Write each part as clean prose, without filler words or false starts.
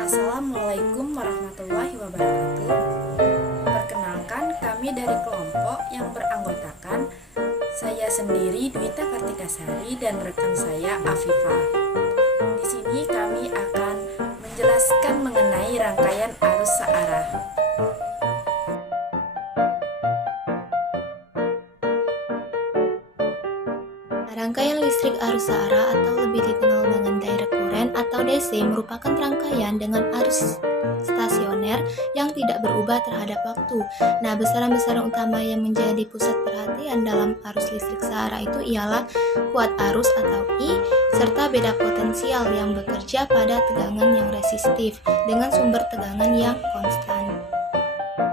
Assalamualaikum warahmatullahi wabarakatuh. Perkenalkan, kami dari kelompok yang beranggotakan saya sendiri Dwita Kartikasari dan rekan saya Afifah. Di sini kami akan menjelaskan mengenai rangkaian arus searah. Rangkaian listrik arus searah atau lebih dikenal dengan direct current atau DC merupakan rangkaian dengan arus stasioner yang tidak berubah terhadap waktu. Nah, besaran-besaran utama yang menjadi pusat perhatian dalam arus listrik searah itu ialah kuat arus atau I, serta beda potensial yang bekerja pada tegangan yang resistif dengan sumber tegangan yang konstan.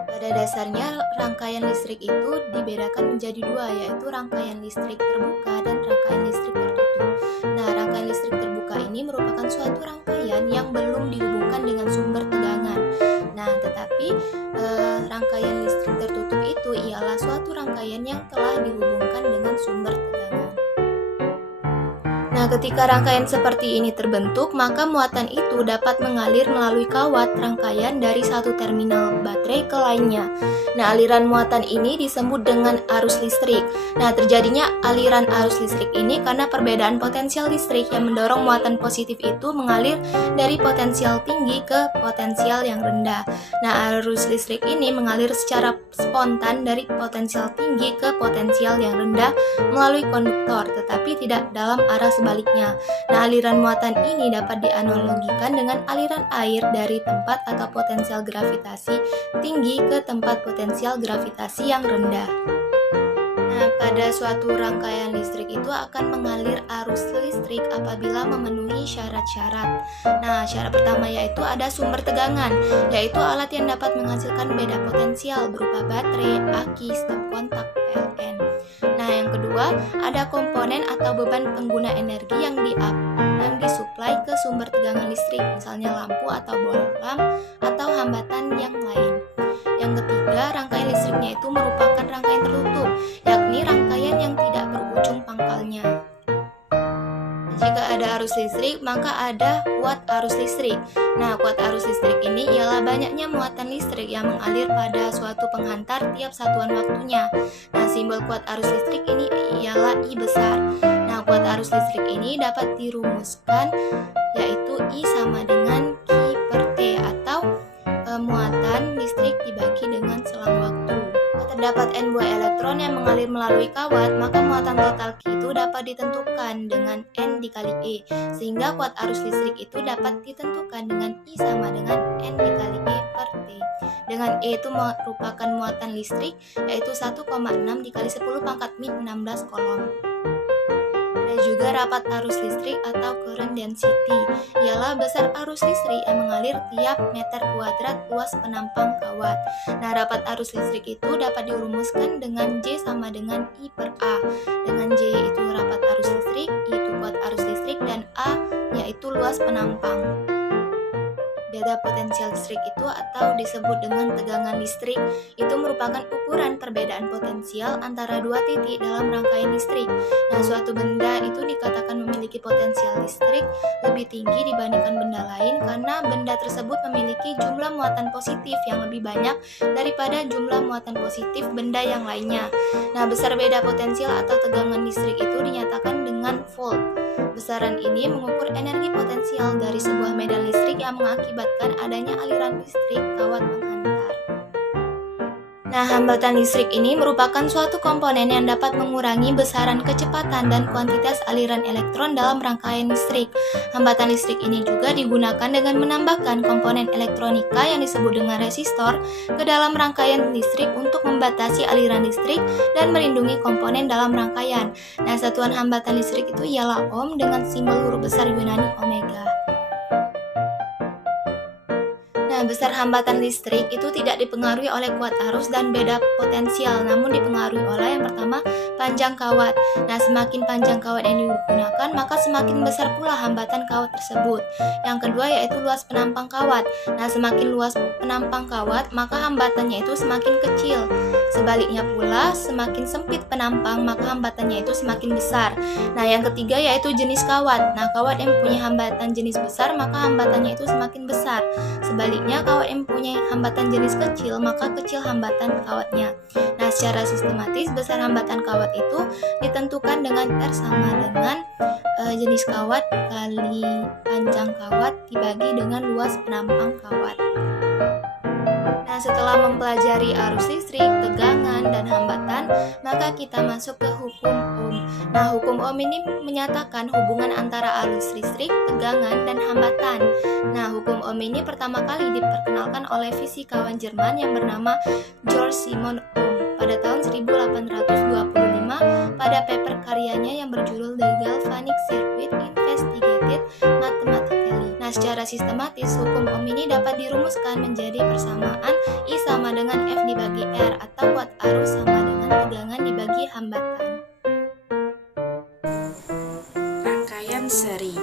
Pada dasarnya, rangkaian listrik itu dibedakan menjadi dua, yaitu rangkaian listrik terbuka dan rangkaian listrik tertutup. Nah, rangkaian listrik terbuka ini merupakan suatu rangkaian yang belum dihubungkan dengan sumber tegangan. Nah, tetapi rangkaian listrik tertutup itu ialah suatu rangkaian yang telah dihubungkan dengan sumber tegangan. Nah, ketika rangkaian seperti ini terbentuk, maka muatan itu dapat mengalir melalui kawat rangkaian dari satu terminal baterai ke lainnya. Nah, aliran muatan ini disebut dengan arus listrik. Nah, terjadinya aliran arus listrik ini karena perbedaan potensial listrik yang mendorong muatan positif itu mengalir dari potensial tinggi ke potensial yang rendah. Nah, arus listrik ini mengalir secara spontan dari potensial tinggi ke potensial yang rendah melalui konduktor, tetapi tidak dalam arah sebaliknya. Nah, aliran muatan ini dapat dianalogikan dengan aliran air dari tempat atau potensial gravitasi tinggi ke tempat potensial gravitasi yang rendah. Nah, pada suatu rangkaian listrik itu akan mengalir arus listrik apabila memenuhi syarat-syarat. Nah, syarat pertama yaitu ada sumber tegangan, yaitu alat yang dapat menghasilkan beda potensial berupa baterai, aki, stop kontak, PLN. Nah, yang kedua, ada komponen atau beban pengguna energi yang disuplai ke sumber tegangan listrik, misalnya lampu atau bohlam atau hambatan yang lain. Yang ketiga, rangkaian listriknya itu merupakan rangkaian tertutup, yakni rangkaian yang tidak berujung pangkalnya. Jika ada arus listrik, maka ada kuat arus listrik. Nah, kuat arus listrik ini ialah banyaknya muatan listrik yang mengalir pada suatu penghantar tiap satuan waktunya. Nah, simbol kuat arus listrik ini ialah I besar. Nah, kuat arus listrik ini dapat dirumuskan yaitu I sama dengan Q per T atau muatan listrik dibagi dengan selang waktu. Terdapat N buah elektron yang mengalir melalui kawat, maka muatan total Q itu dapat ditentukan dengan N dikali E, sehingga kuat arus listrik itu dapat ditentukan dengan I sama dengan N dikali E per T. Dengan E itu merupakan muatan listrik, yaitu 1,6 dikali 10 pangkat min 16 kolom. Ada juga rapat arus listrik atau current density, ialah besar arus listrik yang mengalir tiap meter kuadrat luas penampang kawat. Nah, rapat arus listrik itu dapat dirumuskan dengan J sama dengan I per A. Dengan J itu rapat arus listrik, I itu kuat arus listrik, dan A yaitu luas penampang. Beda potensial listrik itu atau disebut dengan tegangan listrik itu merupakan ukuran perbedaan potensial antara dua titik dalam rangkaian listrik. Nah, suatu benda itu dikatakan memiliki potensial listrik lebih tinggi dibandingkan benda lain karena benda tersebut memiliki jumlah muatan positif yang lebih banyak daripada jumlah muatan positif benda yang lainnya. Nah, besar beda potensial atau tegangan listrik itu dinyatakan dengan volt. Besaran ini mengukur energi potensial dari sebuah medan listrik yang mengakibatkan adanya aliran listrik kawat penghantar. Nah, hambatan listrik ini merupakan suatu komponen yang dapat mengurangi besaran kecepatan dan kuantitas aliran elektron dalam rangkaian listrik. Hambatan listrik ini juga digunakan dengan menambahkan komponen elektronika yang disebut dengan resistor ke dalam rangkaian listrik untuk membatasi aliran listrik dan melindungi komponen dalam rangkaian. Nah, satuan hambatan listrik itu ialah ohm dengan simbol huruf besar Yunani omega. Nah, besar hambatan listrik itu tidak dipengaruhi oleh kuat arus dan beda potensial, namun dipengaruhi oleh yang pertama, panjang kawat. Nah, semakin panjang kawat yang digunakan, maka semakin besar pula hambatan kawat tersebut. Yang kedua yaitu luas penampang kawat. Nah, semakin luas penampang kawat, maka hambatannya itu semakin kecil. Sebaliknya pula, semakin sempit penampang, maka hambatannya itu semakin besar. Nah, yang ketiga yaitu jenis kawat. Nah, kawat yang mempunyai hambatan jenis besar, maka hambatannya itu semakin besar. Sebaliknya, kawat yang mempunyai hambatan jenis kecil, maka kecil hambatan kawatnya. Nah, secara sistematis, besar hambatan kawat itu ditentukan dengan R sama dengan jenis kawat kali panjang kawat dibagi dengan luas penampang kawat. Nah, setelah mempelajari arus listrik, tegangan, dan hambatan, maka kita masuk ke hukum Ohm. Nah, hukum Ohm ini menyatakan hubungan antara arus listrik, tegangan, dan hambatan. Nah, hukum Ohm ini pertama kali diperkenalkan oleh fisikawan Jerman yang bernama Georg Simon Ohm pada tahun 1825 pada paper karyanya yang berjudul The Galvanic Circuit Investigated Mathematically. Nah, secara sistematis, hukum Ohm ini dapat dirumuskan menjadi persamaan I sama dengan F dibagi R atau kuat arus sama dengan tegangan dibagi hambatan. Rangkaian seri.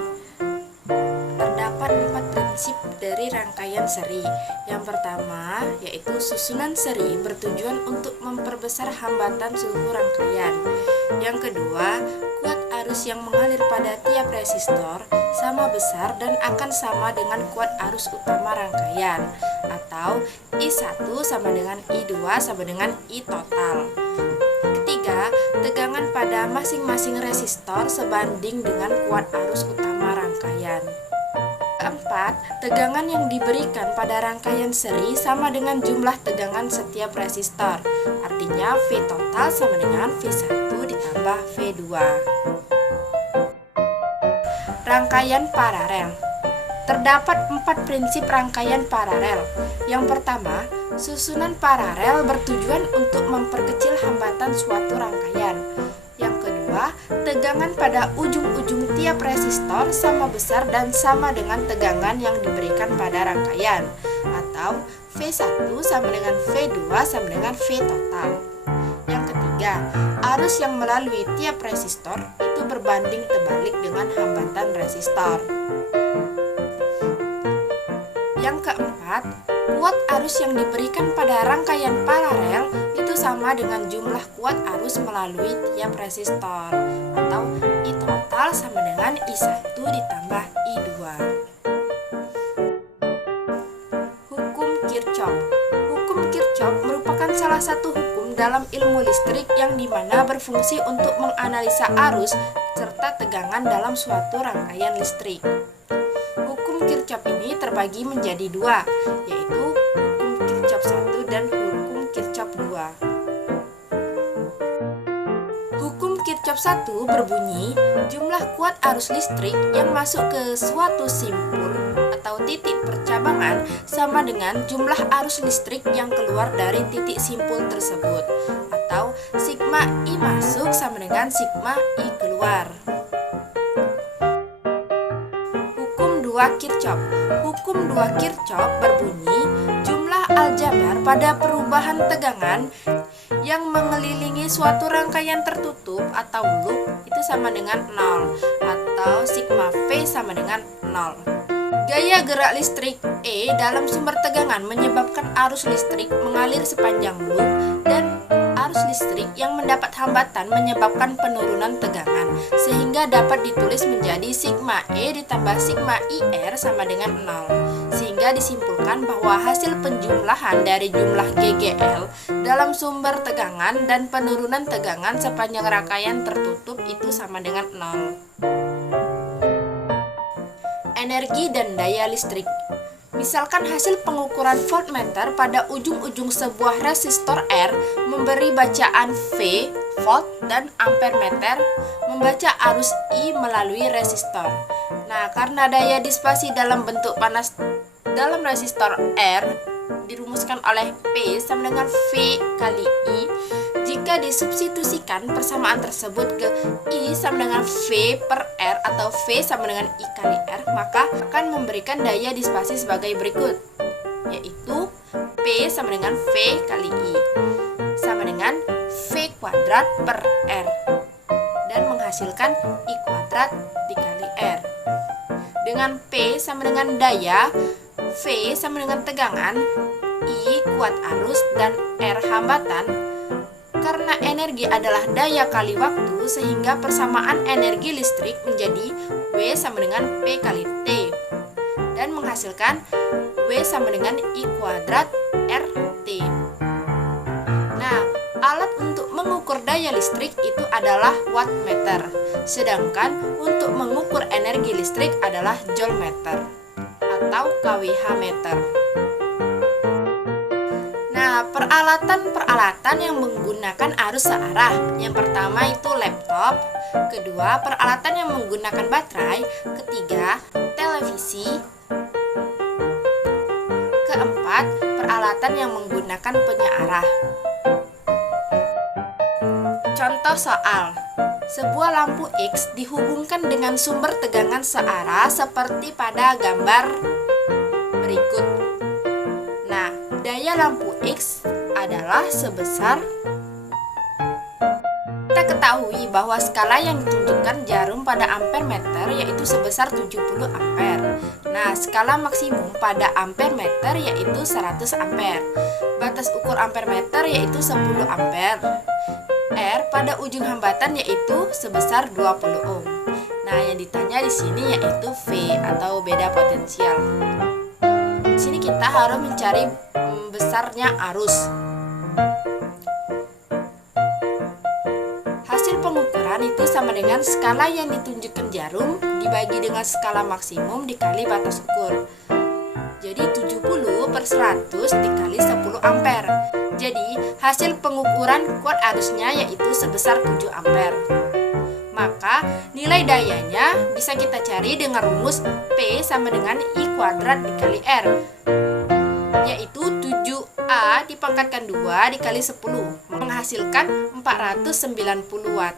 Terdapat 4 prinsip dari rangkaian seri. Yang pertama yaitu susunan seri bertujuan untuk memperbesar hambatan suhu rangkaian. Yang kedua, kuat arus yang mengalir pada tiap resistor sama besar dan akan sama dengan kuat arus utama rangkaian, atau I1 sama dengan I2 sama dengan I total. Ketiga, tegangan pada masing-masing resistor sebanding dengan kuat arus utama rangkaian. Keempat, tegangan yang diberikan pada rangkaian seri sama dengan jumlah tegangan setiap resistor. Artinya V total sama dengan V1 ditambah V2. Rangkaian paralel. Terdapat 4 prinsip rangkaian paralel. Yang pertama, susunan paralel bertujuan untuk memperkecil hambatan suatu rangkaian. Yang kedua, tegangan pada ujung-ujung tiap resistor sama besar dan sama dengan tegangan yang diberikan pada rangkaian, atau V1 sama dengan V2 sama dengan V total. Yang ketiga, arus yang melalui tiap resistor itu berbanding terbalik dengan hambatan resistor. Yang keempat, kuat arus yang diberikan pada rangkaian paralel itu sama dengan jumlah kuat arus melalui tiap resistor, atau I total sama dengan I1 ditambah I2. Hukum Kirchhoff. Hukum Kirchhoff merupakan salah satu hukum dalam ilmu listrik yang dimana berfungsi untuk menganalisa arus serta tegangan dalam suatu rangkaian listrik. Hukum Kirchhoff ini terbagi menjadi 2, yaitu hukum Kirchhoff 1 dan hukum Kirchhoff 2. Hukum Kirchhoff 1 berbunyi, jumlah kuat arus listrik yang masuk ke suatu simpul atau titik percabangan sama dengan jumlah arus listrik yang keluar dari titik simpul tersebut, atau sigma I masuk sama dengan sigma I keluar. Hukum 2 Kirchhoff. Hukum 2 Kirchhoff berbunyi, jumlah aljabar pada perubahan tegangan yang mengelilingi suatu rangkaian tertutup atau loop itu sama dengan 0, atau sigma V sama dengan 0. Gaya gerak listrik E dalam sumber tegangan menyebabkan arus listrik mengalir sepanjang loop, dan arus listrik yang mendapat hambatan menyebabkan penurunan tegangan, sehingga dapat ditulis menjadi sigma E ditambah sigma IR sama dengan 0. Sehingga disimpulkan bahwa hasil penjumlahan dari jumlah GGL dalam sumber tegangan dan penurunan tegangan sepanjang rangkaian tertutup itu sama dengan 0. Energi dan daya listrik. Misalkan hasil pengukuran voltmeter pada ujung-ujung sebuah resistor R memberi bacaan V, volt, dan ampermeter membaca arus I melalui resistor. Nah, karena daya disipasi dalam bentuk panas dalam resistor R dirumuskan oleh P sama dengan V kali I, jika disubstitusikan persamaan tersebut ke I sama dengan V per R atau V sama dengan I kali R, maka akan memberikan daya disipasi sebagai berikut, yaitu P sama dengan V kali I sama dengan V kuadrat per R dan menghasilkan I kuadrat dikali R. Dengan P sama dengan daya, V sama dengan tegangan, I kuat arus, dan R hambatan. Karena energi adalah daya kali waktu, sehingga persamaan energi listrik menjadi W sama dengan P kali T dan menghasilkan W sama dengan I kuadrat RT. Nah, alat untuk mengukur daya listrik itu adalah wattmeter, sedangkan untuk mengukur energi listrik adalah joulmeter atau kWh meter. Nah, peralatan-peralatan yang menggunakan arus searah. Yang pertama itu laptop, kedua peralatan yang menggunakan baterai, ketiga televisi, keempat peralatan yang menggunakan penyearah. Contoh soal. Sebuah lampu X dihubungkan dengan sumber tegangan searah seperti pada gambar berikut. Nah, daya lampu X adalah sebesar. Kita ketahui bahwa skala yang ditunjukkan jarum pada ampere meter yaitu sebesar 70 ampere. Nah, skala maksimum pada ampere meter yaitu 100 ampere. Batas ukur ampere meter yaitu 10 ampere. R pada ujung hambatan yaitu sebesar 20 ohm. Nah, yang ditanya di sini yaitu V atau beda potensial. Di sini kita harus mencari besarnya arus. Hasil pengukuran itu sama dengan skala yang ditunjukkan jarum dibagi dengan skala maksimum dikali batas ukur. Jadi 70 per 100 dikali 10 ampere. Jadi hasil pengukuran kuat arusnya yaitu sebesar 7 ampere. Maka nilai dayanya bisa kita cari dengan rumus P sama dengan I kuadrat dikali R, yaitu 7A dipangkatkan 2 dikali 10 menghasilkan 490 watt.